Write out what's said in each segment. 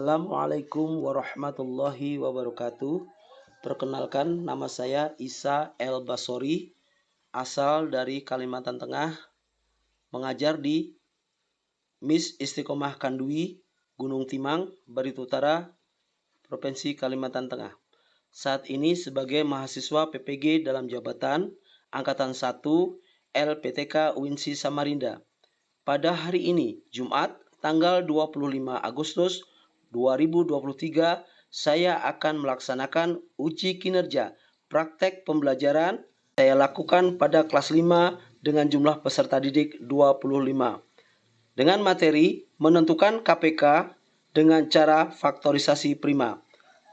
Assalamualaikum warahmatullahi wabarakatuh. Perkenalkan, nama saya Isa El Basori, asal dari Kalimantan Tengah, mengajar di MIS Istiqomah Kandui, Gunung Timang, Barito Utara, Provinsi Kalimantan Tengah. Saat ini sebagai mahasiswa PPG dalam jabatan Angkatan 1 LPTK UINSI Samarinda. Pada hari ini, Jumat, tanggal 25 Agustus 2023, saya akan melaksanakan uji kinerja praktek pembelajaran saya lakukan pada kelas 5 dengan jumlah peserta didik 25. Dengan materi menentukan KPK dengan cara faktorisasi prima.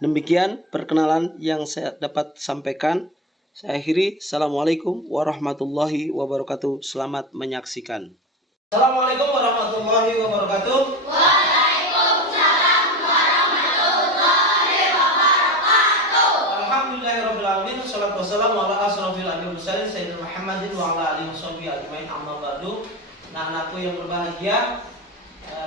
Demikian perkenalan yang saya dapat sampaikan. Saya akhiri. Assalamualaikum warahmatullahi wabarakatuh. Selamat menyaksikan. Assalamualaikum warahmatullahi wabarakatuh. Waalaikumsalam warahmatullahi wabarakatuh. Alhamdulillahirabbil alamin. Wassalatu wassalamu ala asrofil anbiya'i wal mursalin sayyidina Muhammadin wa ala alihi washabihi ajmain. Amma ba'du. Nah, anakku yang berbahagia,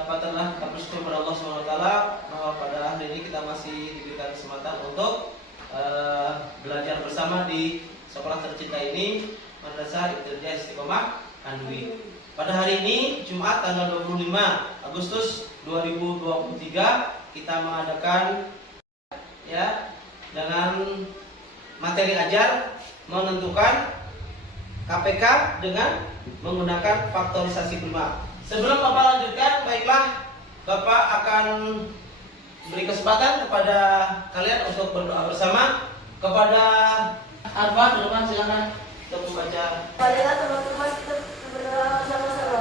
patutlah kita bersyukur kepada Allah Subhanahu wa taala bahwa pada hari ini kita masih diberikan kesempatan untuk belajar bersama di sekolah tercinta ini, Madrasah Ibtidaiyah Istiqomah Kandui. Pada hari ini, Jumat tanggal 25 Agustus 2023, kita mengadakan dengan materi ajar menentukan KPK dengan menggunakan faktorisasi prima. Sebelum Bapak lanjutkan, baiklah Bapak akan beri kesempatan kepada kalian untuk berdoa bersama. Kepada Arfa, teman silakan untuk membaca. Marilah teman-teman kita berdoa sama-sama.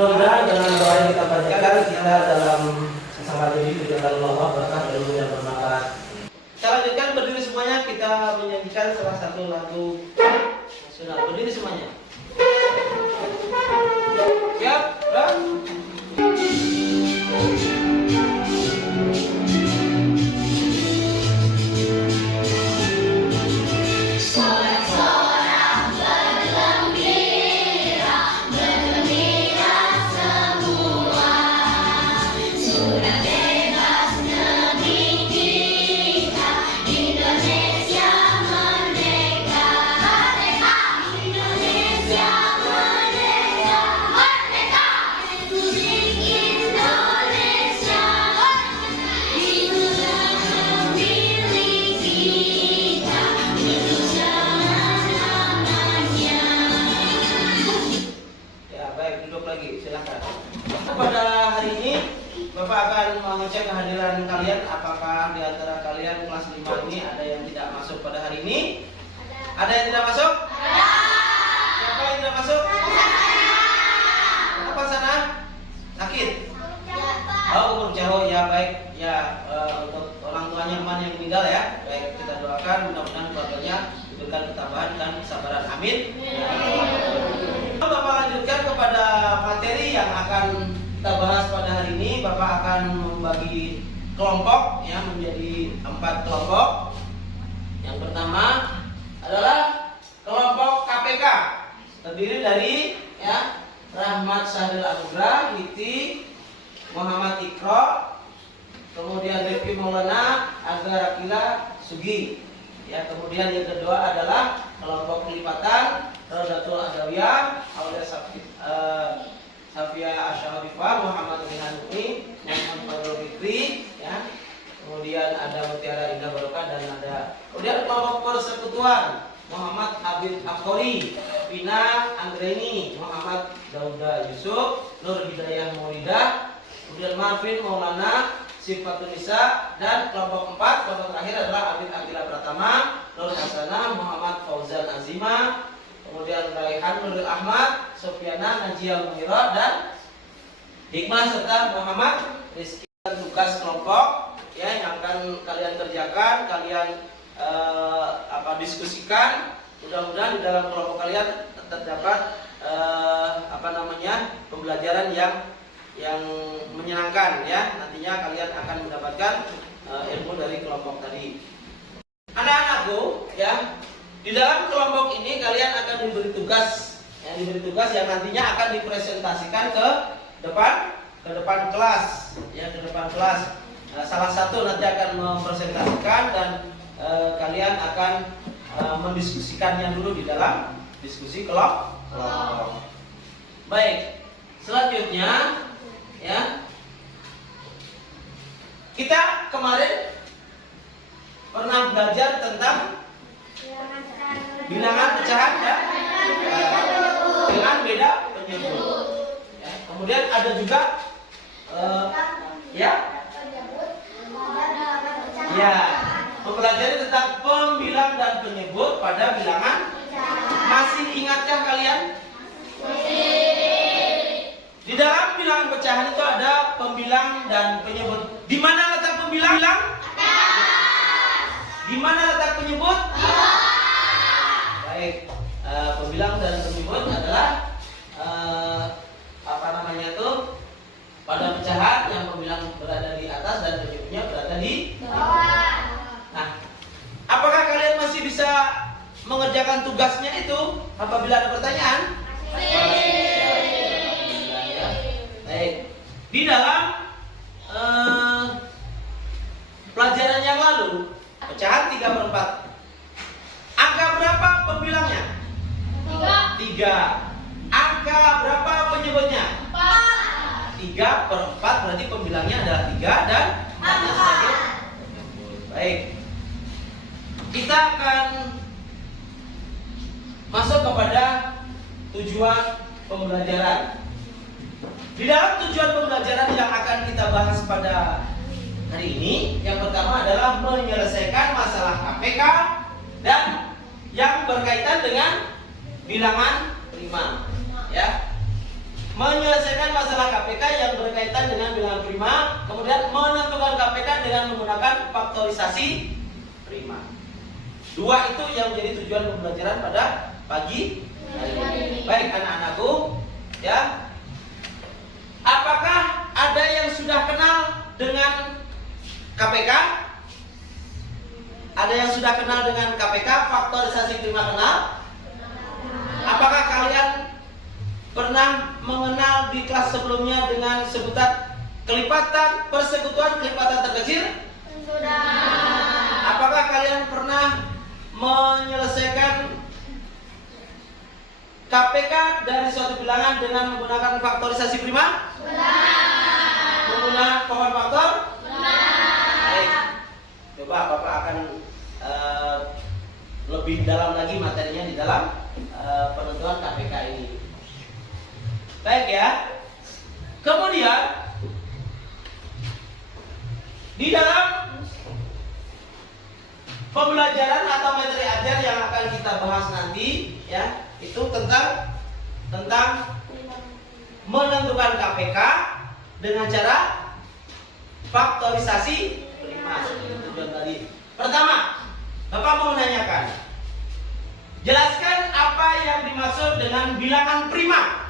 Mudah-mudahan dengan doa yang kita bacakan kita dalam sesama diri dengan Allah berkah ilmu yang bermanfaat. Kita lanjutkan, berdiri semuanya, kita menyanyikan salah satu lagu nasional. Berdiri semuanya. Siap? Pada hari ini Bapak akan mengecek kehadiran kalian. Apakah di antara kalian kelas 5 ini ada yang tidak masuk pada hari ini? Ada yang tidak masuk? Ada. Siapa yang tidak masuk? Kenapa sana? Sakit? Oh, umur jauh ya, baik ya. Untuk orang tuanya mana yang meninggal ya, baik, kita doakan mudah-mudahan keluarganya diberikan ketabahan dan kesabaran. Amin. Bapak lanjutkan kepada materi yang akan kita bahas pada hari ini. Bapak akan membagi kelompok ya menjadi 4 kelompok. Yang pertama adalah kelompok KPK, terdiri dari Rahmat Syahril Anugrah, Hiti, Muhammad Ikro, kemudian Rifki Maulana, Aga Rakila, Sugi. Kemudian yang kedua adalah kelompok kelipatan Rodatul Adawiyah, Aulia Safia Asyahrifah, Muhammad Rihanui, Muhammad Fadul Fitri, kemudian ada Mutiara Indah Barokah dan ada kemudian kelompok persekutuan Muhammad Habib Akhori, Pina Anggreni, Muhammad Dauda Yusuf, Nur Hidayah Maulidah, kemudian Marvin Maulana, Sifatun Nisa, dan kelompok 4, kelompok terakhir adalah Abid Akila Pratama, Nur Hasanah, Muhammad Fauzan Azima, kemudian Raihan Nurul Ahmad, Sofiana Najia Muhira, dan Hikmah serta Muhammad Rizky. Tugas kelompok ya yang akan kalian kerjakan, kalian diskusikan. Mudah-mudahan di dalam kelompok kalian terdapat pembelajaran yang menyenangkan ya. Nantinya kalian akan mendapatkan ilmu dari kelompok tadi. Anak-anakku ya, di dalam kelompok ini kalian akan diberi tugas yang nantinya akan dipresentasikan ke depan kelas ya, ke depan kelas. Salah satu nanti akan mempresentasikan dan kalian akan mendiskusikannya dulu di dalam diskusi kelompok. Baik, selanjutnya ya, kita kemarin pernah belajar tentang bilangan pecahan ya, dengan beda penyebut ya. Kemudian ada juga mempelajari tentang pembilang dan penyebut pada bilangan. Masih ingatkah kalian? Di dalam bilangan pecahan itu ada pembilang dan penyebut. Di mana letak pembilang? Di mana letak penyebut? Baik, pembilang dan penyebut adalah pada pecahan yang pembilang berada di atas dan penyebutnya berada di bawah. Nah, apakah kalian masih bisa mengerjakan tugasnya itu apabila ada pertanyaan? Baik. Di dalam pelajaran yang lalu, pecahan 3/4. Angka berapa pembilangnya? 3. Angka berapa penyebutnya? 3/4, berarti pembilangnya adalah 3 dan hanya sebagai penyebut. Baik. Kita akan masuk kepada tujuan pembelajaran. Di dalam tujuan pembelajaran yang akan kita bahas pada hari ini, yang pertama adalah menyelesaikan masalah KPK dan yang berkaitan dengan bilangan prima. Ya, menyelesaikan masalah KPK yang berkaitan dengan bilangan prima, kemudian menentukan KPK dengan menggunakan faktorisasi prima. Dua itu yang menjadi tujuan pembelajaran pada pagi hari ini. Baik anak-anakku, ya. Apakah ada yang sudah kenal dengan KPK? Ada yang sudah kenal dengan KPK, faktorisasi prima kenal? Apakah kalian pernah mengenal di kelas sebelumnya dengan sebutan kelipatan, persekutuan kelipatan terkecil? Sudah. Apakah kalian pernah menyelesaikan KPK dari suatu bilangan dengan menggunakan faktorisasi prima? Sudah. Menggunakan pohon faktor? Sudah. Baik. Coba Bapak akan lebih dalam lagi materinya di dalam penentuan KPK ini. Baik ya. Kemudian di dalam pembelajaran atau materi ajar yang akan kita bahas nanti ya, itu tentang menentukan KPK dengan cara faktorisasi prima. Tujuan tadi. Pertama, Bapak mau menanyakan, jelaskan apa yang dimaksud dengan bilangan prima.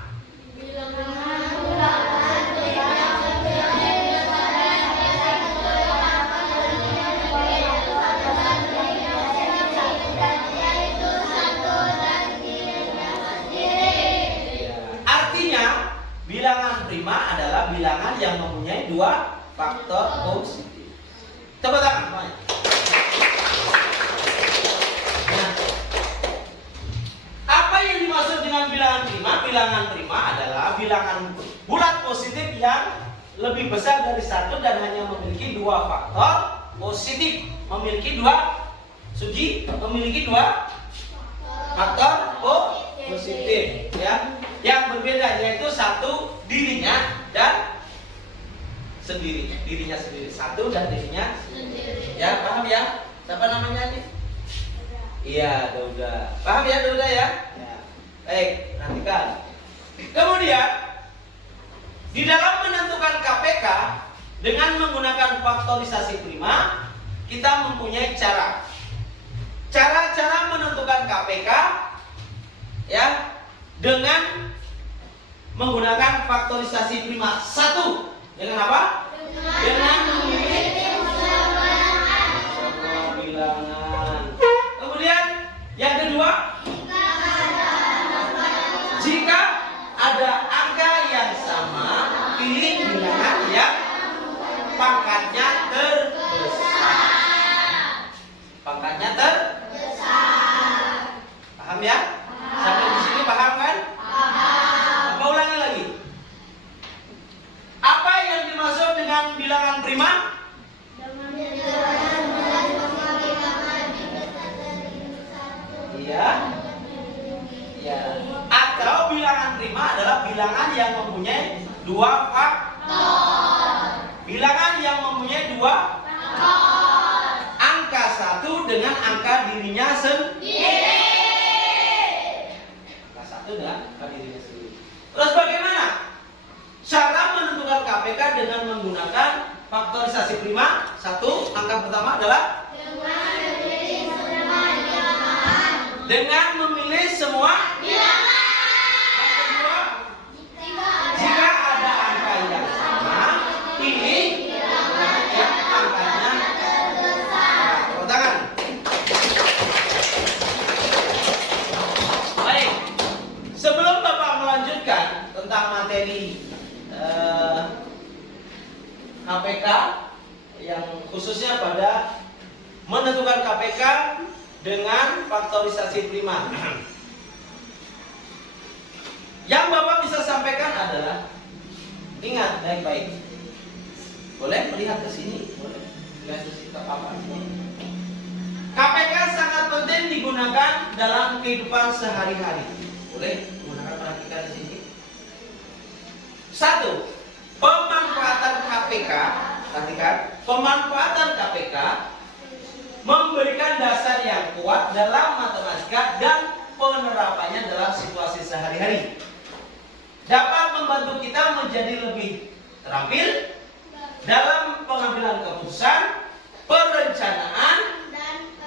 Artinya, bilangan prima adalah bilangan yang mempunyai dua faktor positif. Tepuk tangan semuanya. Nah, apa yang dimaksud dengan bilangan prima? Bilangan prima adalah bilangan bulat positif yang lebih besar dari satu dan hanya memiliki dua faktor positif. Memiliki dua faktor positif ya, yang berbeda, yaitu satu dirinya dan dirinya sendiri, satu dan dirinya sendiri. Ya, paham ya? Siapa namanya ini? Iya, Dauda. Paham ya Dauda ya? Ya. Baik, perhatikan. Kemudian di dalam menentukan KPK dengan menggunakan faktorisasi prima, kita mempunyai cara-cara menentukan KPK ya dengan menggunakan faktorisasi prima. Satu, dengan apa? Dengan memilih semua bilangan. Kemudian yang kedua, jika ada angka yang sama, pilih bilangan yang pangkatnya terbesar. Pangkatnya terbesar. Paham ya? Sampai di sini paham kan? Paham. Ulangi lagi. Apa yang dimaksud dengan bilangan prima? Iya. Ya. Atau bilangan prima adalah bilangan yang mempunyai dua faktor. Bilangan yang mempunyai dua faktor. Angka satu dengan angka dirinya sendiri. Angka satu dengan angka dirinya sendiri. Terus bagaimana cara menentukan KPK dengan menggunakan faktorisasi prima? Satu, angka pertama adalah dengan memilih semua bilangan. Yang kedua, jika ada angka yang sama, pilih bilangan yang angkanya terbesar. Tepuk tangan. Baik, sebelum Bapak melanjutkan tentang materi KPK yang khususnya pada menentukan KPK dengan faktorisasi prima. Yang Bapak bisa sampaikan adalah, ingat baik-baik. Boleh melihat ke sini, boleh lihat ke sini, apa-apa. KPK sangat penting digunakan dalam kehidupan sehari-hari. Boleh gunakan, perhatikan di sini. Satu, pemanfaatan KPK. Perhatikan, pemanfaatan KPK memberikan dasar yang kuat dalam matematika dan penerapannya dalam situasi sehari-hari. Dapat membantu kita menjadi lebih terampil dalam pengambilan keputusan, perencanaan,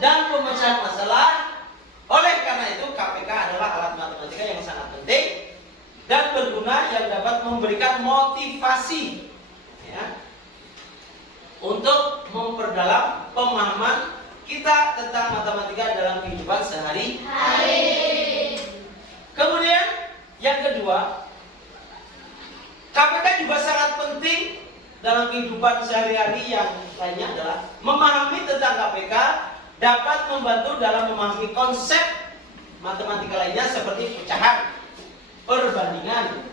dan pemecahan masalah. Oleh karena itu, KPK adalah alat matematika yang sangat penting dan berguna yang dapat memberikan motivasi ya, untuk memperdalam pemahaman kita tentang matematika dalam kehidupan sehari-hari. Kemudian yang kedua, KPK juga sangat penting dalam kehidupan sehari-hari yang lainnya adalah memahami tentang KPK dapat membantu dalam memahami konsep matematika lainnya seperti pecahan, perbandingan,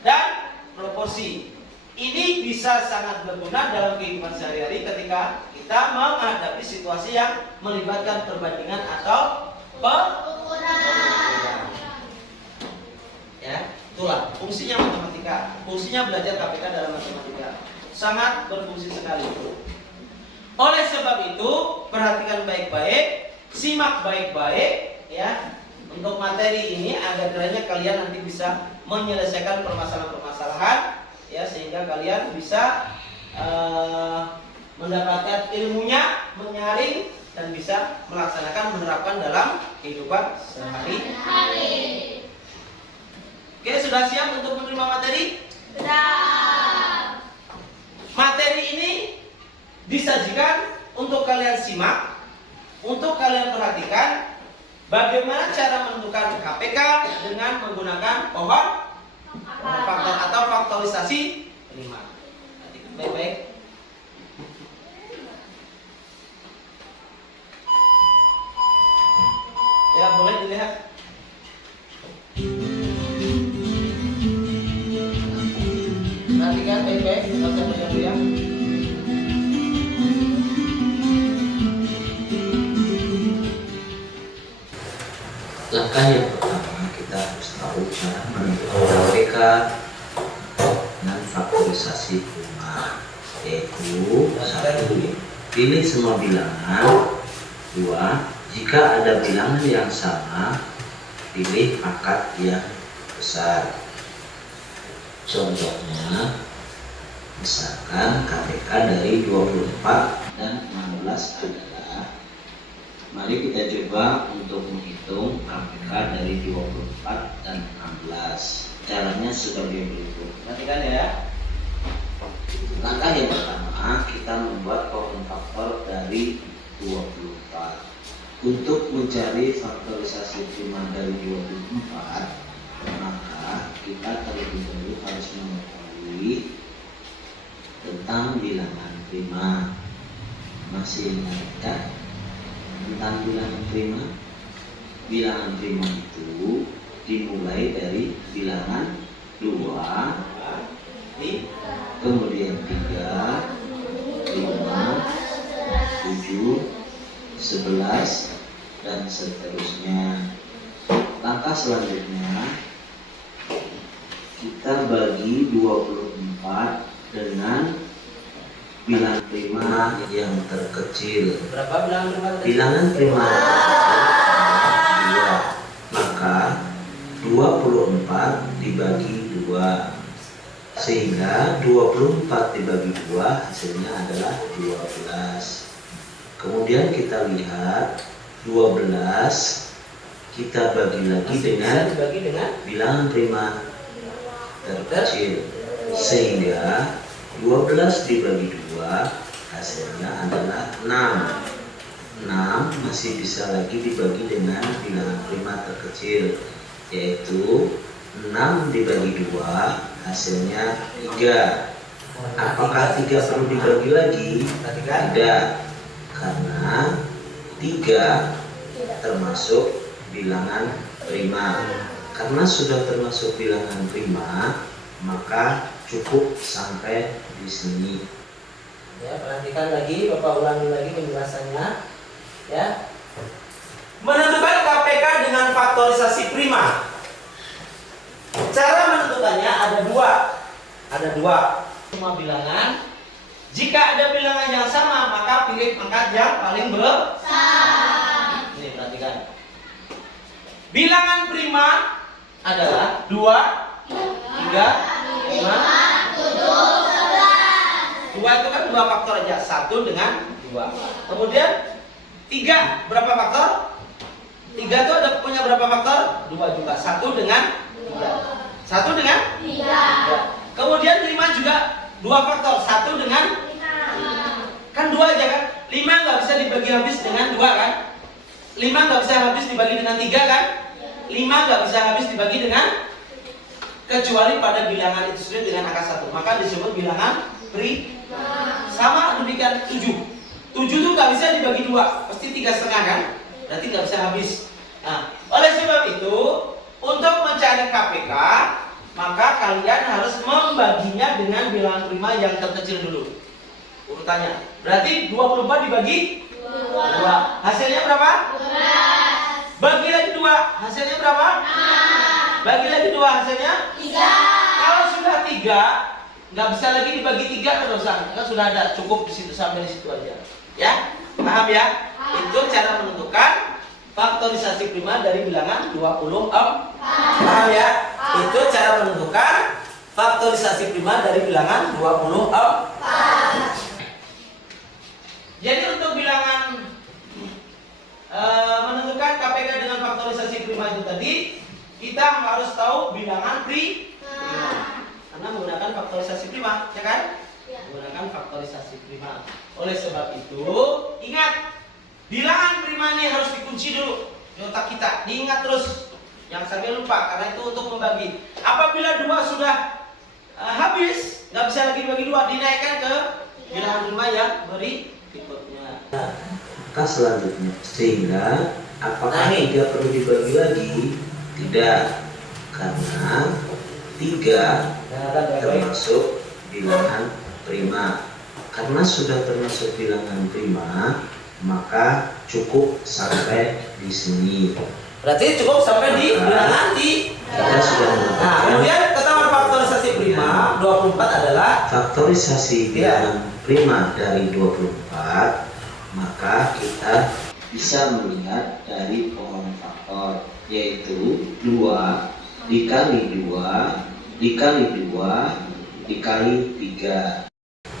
dan proporsi. Ini bisa sangat berguna dalam kehidupan sehari-hari ketika kita menghadapi situasi yang melibatkan perbandingan atau pengukuran. Ya, itulah fungsinya matematika. Fungsinya belajar KPK dalam matematika sangat berfungsi sekali. Oleh sebab itu, perhatikan baik-baik, simak baik-baik ya untuk materi ini agar kiranya kalian nanti bisa menyelesaikan permasalahan-permasalahan ya, sehingga kalian bisa mendapatkan ilmunya, menyaring dan bisa melaksanakan, menerapkan dalam kehidupan sehari-hari. Oke, sudah siap untuk menerima materi? Sudah. Materi ini disajikan untuk kalian simak, untuk kalian perhatikan bagaimana cara menentukan KPK dengan menggunakan pohon faktor atau faktorisasi prima. Baik-baik. Ya, boleh dilihat. Perhatikan baik-baik, nggak usah goyang-goyang. Langkah yang pertama, kita harus tahu cara menentukan KPK dengan faktorisasi prima, yaitu satu, pilih semua bilangan. Dua, jika ada bilangan yang sama, pilih akad yang besar. Contohnya, misalkan KPK dari 24 dan 16 adalah, mari kita coba untuk menghitung KPK dari 24 dan 16. Caranya sebagai berikut. Perhatikan ya. Langkah yang pertama, kita membuat common faktor dari 24. Untuk mencari faktorisasi prima dari 24, maka kita terlebih dahulu harus mengetahui tentang bilangan prima. Masih ingat tentang bilangan prima? Bilangan prima itu dimulai dari bilangan 2, kemudian 3, 5, 7, 11, dan seterusnya. Langkah selanjutnya, kita bagi 24 dengan bilangan prima yang terkecil. Berapa bilangan prima tadi? Bilangan prima adalah 2. Maka 24 dibagi 2, sehingga 24 dibagi 2 hasilnya adalah 12. Kemudian kita lihat 12 kita bagi lagi dengan bilangan prima terkecil, sehingga 12 dibagi 2 hasilnya adalah 6. 6 masih bisa lagi dibagi dengan bilangan prima terkecil, yaitu 6 dibagi 2 hasilnya 3. Apakah 3 perlu dibagi lagi? Tidak, karena 3 termasuk bilangan prima. Karena sudah termasuk bilangan prima, maka cukup sampai di sini. Ya, perhatikan lagi, Bapak ulangi lagi penjelasannya. Ya. Menentukan KPK dengan faktorisasi prima. Cara menentukannya ada dua. Semua bilangan. Jika ada bilangan yang sama, maka pilih angka yang paling besar. Ini perhatikan. Bilangan prima adalah 2, 3, 5, 7, 11. 2 itu kan 2 faktor aja, 1 dengan 2. Kemudian 3 berapa faktor? 3 itu ada punya berapa faktor? 2 juga. 1 dengan 3. 1 dengan 3. Kemudian 5 juga 2 faktor. 1 dengan 5. Kan 2 aja kan? 5 nggak bisa dibagi habis dengan 2 kan? 5 nggak bisa habis dibagi dengan 3 kan? 5 nggak bisa habis dibagi dengan, kecuali pada bilangan itu sendiri dengan angka 1. Maka disebut bilangan prima. Sama demikian 7. 7 itu nggak bisa dibagi 2, pasti 3,5 kan? Berarti nggak bisa habis. Nah, oleh sebab itu, untuk mencari KPK, maka kalian harus membaginya dengan bilangan prima yang terkecil dulu. Urutannya. Berarti 24 dibagi 2. Hasilnya berapa? 12. Bagi lagi 2. Hasilnya berapa? 6. Bagi lagi 2. Hasilnya 3. Kalau sudah 3, nggak bisa lagi dibagi 3 terusan. Kan sudah ada, cukup di situ, sampai di situ aja. Ya? Paham ya? Itu cara menentukan faktorisasi prima dari bilangan 24. Paham ya? Itu cara menentukan faktorisasi prima dari bilangan 24. Jadi untuk bilangan menentukan KPK dengan faktorisasi prima itu tadi, kita harus tahu bilangan prima. Karena menggunakan faktorisasi prima, ya kan? Menggunakan faktorisasi prima. Oleh sebab itu, ingat, bilangan prima ini harus dikunci dulu di otak kita. Diingat terus, jangan sampai lupa, karena itu untuk membagi. Apabila 2 sudah habis, nggak bisa lagi bagi 2, dinaikkan ke bilangan prima yang berikutnya. Maka selanjutnya, sehingga apakah 3 perlu dibagi lagi? Tidak, karena 3 termasuk bilangan prima. Karena sudah termasuk bilangan prima, maka cukup sampai di sini. Berarti cukup sampai di bilangan di. Kita sudah Nah, kemudian ketahuan faktorisasi prima 24 adalah faktorisasi bilangan prima dari 24, maka kita bisa melihat dari common faktor. yaitu 2 dikali 2 dikali 2 dikali 3.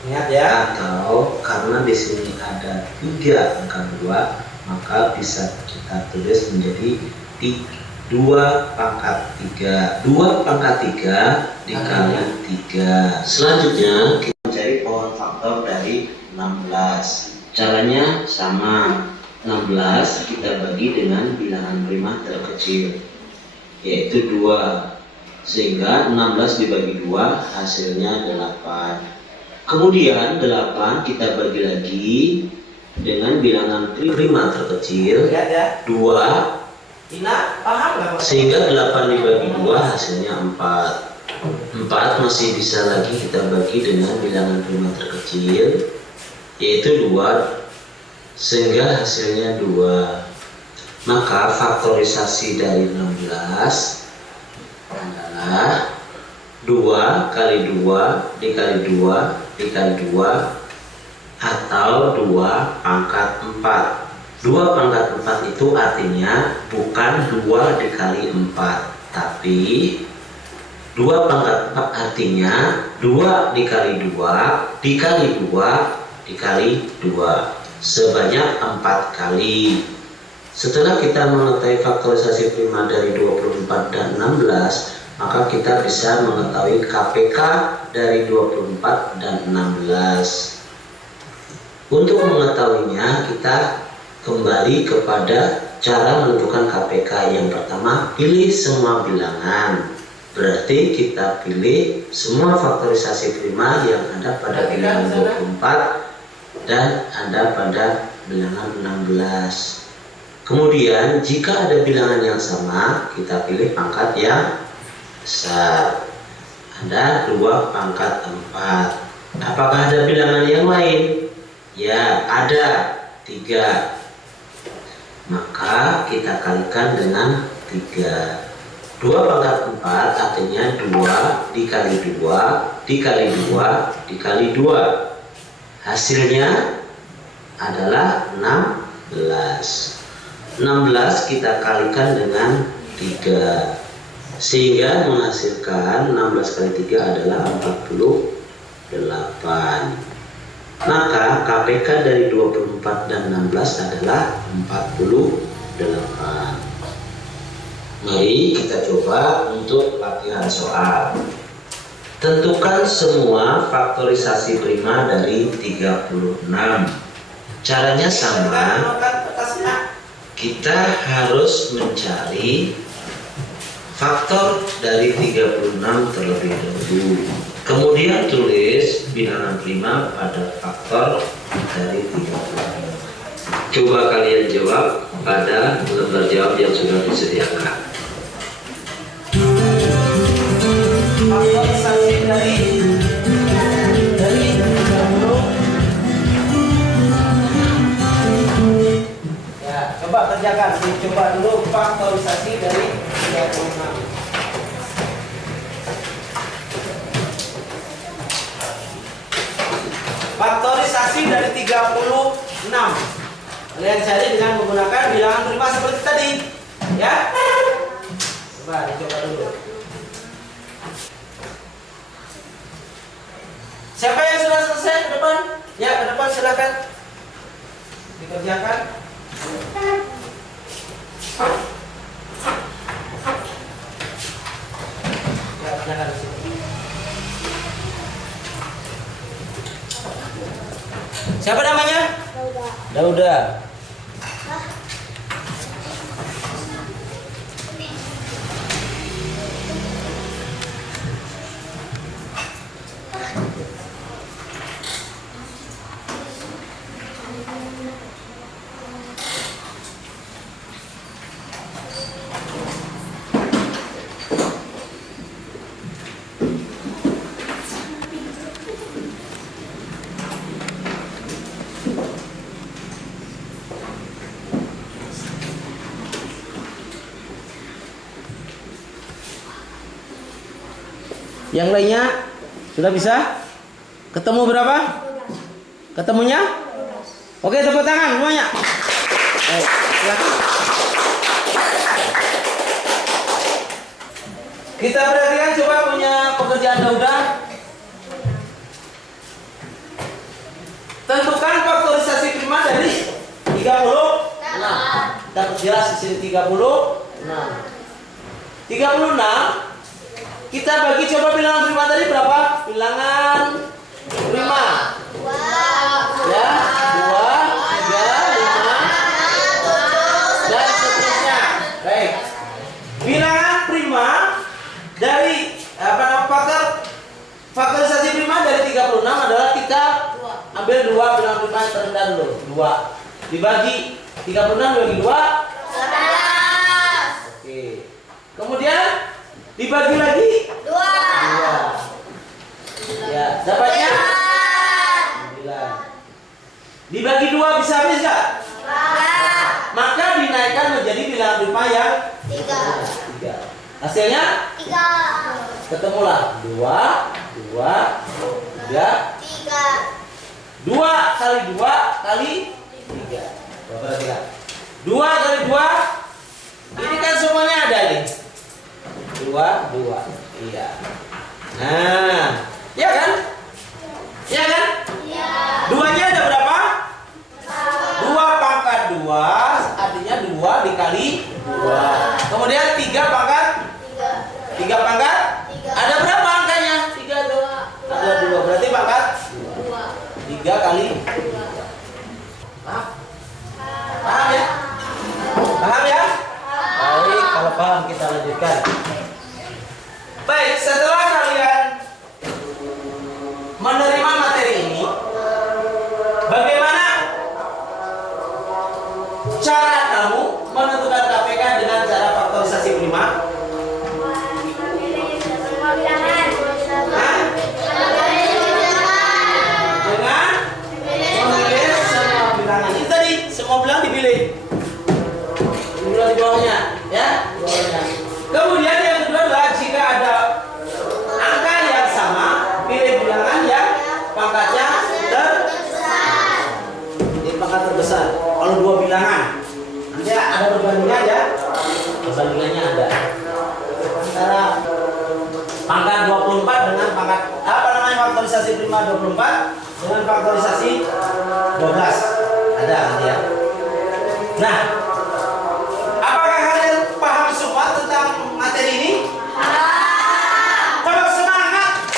Ingat ya. Atau karena di sini ada 3 angka 2, maka bisa kita tulis menjadi 2 pangkat 3. 2 pangkat 3 dikali 3. Selanjutnya kita mencari pohon faktor dari 16. Caranya sama. 16 kita bagi dengan bilangan prima terkecil, yaitu 2. Sehingga 16 dibagi 2 hasilnya 8. Kemudian 8 kita bagi lagi dengan bilangan prima terkecil, Lihat ya. 2. Ina, paham nggak? Sehingga 8 dibagi 2 hasilnya 4. 4 masih bisa lagi kita bagi dengan bilangan prima terkecil, yaitu 2. Sehingga hasilnya 2. Maka faktorisasi dari 16 adalah 2 kali 2 dikali 2 dikali 2 atau 2 pangkat 4. 2 pangkat 4 itu artinya bukan 2 dikali 4, tapi 2 pangkat 4 artinya 2 dikali 2 dikali 2 dikali 2 sebanyak 4 kali. Setelah kita mengetahui faktorisasi prima dari 24 dan 16, maka kita bisa mengetahui KPK dari 24 dan 16. Untuk mengetahuinya, kita kembali kepada cara menentukan KPK. Yang pertama, pilih semua bilangan. Berarti kita pilih semua faktorisasi prima yang ada pada bilangan 24 dan ada pada bilangan 16. Kemudian jika ada bilangan yang sama, kita pilih pangkat yang besar. Ada 2 pangkat 4. Apakah ada bilangan yang lain? Ya, ada 3. Maka kita kalikan dengan 3. 2 pangkat 4 artinya 2 dikali 2 dikali 2 dikali 2. Hasilnya adalah 16. 16 kita kalikan dengan 3, sehingga menghasilkan 16 kali 3 adalah 48. Maka KPK dari 24 dan 16 adalah 48. Mari kita coba untuk latihan soal. Tentukan semua faktorisasi prima dari 36. Caranya sama. Kita harus mencari faktor dari 36 terlebih dahulu. Kemudian tulis bilangan prima pada faktor dari 36. Coba kalian jawab pada lembar jawab yang sudah disediakan. Faktorisasi dari 30. Ya, coba kerjakan. Coba dulu faktorisasi dari 36. Faktorisasi dari 36. Kalian cari dengan menggunakan bilangan prima seperti tadi. Ya. Coba dicoba dulu. Siapa yang sudah selesai ke depan? Ya, ke depan silakan. Dikerjakan. Ya, kerjakan di sini. Siapa namanya? Dauda. Yang lainnya sudah bisa? Ketemu berapa? Ketemunya? Oke, tepuk tangan semuanya. Silakan. Kita perhatikan coba punya pekerjaan Dauda. Tentukan faktorisasi prima dari 36. Kita jelas di sini 36. 36 kita bagi coba bilangan prima tadi berapa? Bilangan prima. Ya, 2, 3, 5 dan seterusnya. Baik. Bilangan prima dari faktorisasi prima dari 36 adalah kita ambil 2 bilangan prima yang terendah dulu. 2 dibagi 36 dibagi 2 11. Oke. Kemudian dibagi lagi 2. Ya, dapatnya 9. Dibagi 2 bisa habis nggak? Maka dinaikkan menjadi bilangan prima yang 3. Hasilnya 3. ketemulah 2, 3. 2 kali 2 kali 3. Coba perhatikan. 2 kali 2 ini kan semuanya ada nih. 2. Iya. Nah, ya kan? Ya kan? Iya. 2-nya ada berapa? 2 pangkat 2 artinya 2 dikali 2. Kemudian 3 pangkat 3 pangkat ada berapa angkanya? 3 ada 2. Berarti pangkat 3 kali 3. Paham ya? Paham ya? Baik, kalau paham kita lanjutkan. Baik, setelah kalian menerima materi ini, bagaimana cara kamu menentukan KPK dengan cara faktorisasi prima? Dengan memilih semua bilangan. Ini tadi semua bilangan dipilih. Bilangan di bawahnya, ya. Kemudian yang kedua adalah jika ada angka yang sama, pilih bilangan yang pangkatnya terbesar. Ini pangkat terbesar. Kalau 2 bilangan, nanti ada perbandingan ya. Perbandingannya ada antara pangkat 24 dengan pangkat faktorisasi prima 24 dengan faktorisasi 12. Ada nanti ya. Nah, apakah kalian paham semua tentang materi ini? Coba semangat.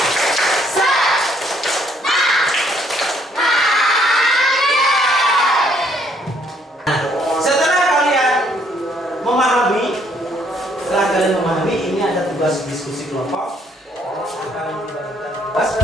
Setelah kalian memahami, ini ada tugas diskusi kelompok. Akan dibagikan tugas.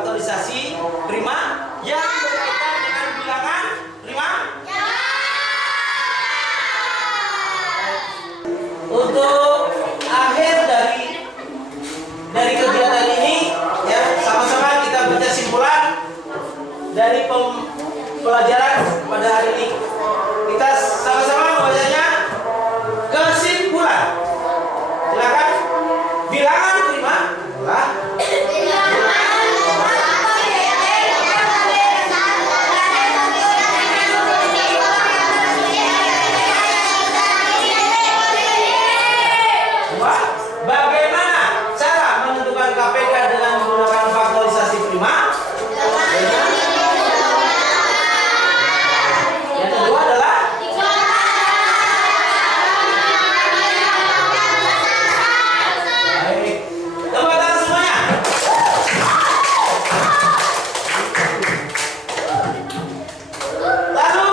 faktorisasi prima yang berkaitan dengan bilangan prima? Untuk akhir dari kegiatan ini, ya, sama-sama kita baca simpulan dari pelajaran pada hari ini. Kita sama-sama membacanya. Kesimpulan. Silakan. Bilangan prima adalah bagaimana cara menentukan KPK dengan menggunakan faktorisasi prima? Yang kedua adalah baik. Tepuk tangan semuanya. Lalu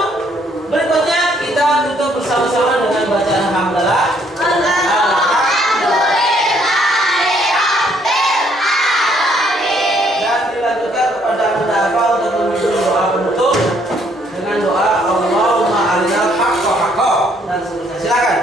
berikutnya kita tutup bersama-sama dengan bacaan hamdalah. Dan dilanjutkan kepada pendakwa untuk menuju doa penutup dengan doa Allahumma arinal haqqa haqqa dan seterusnya. Silakan.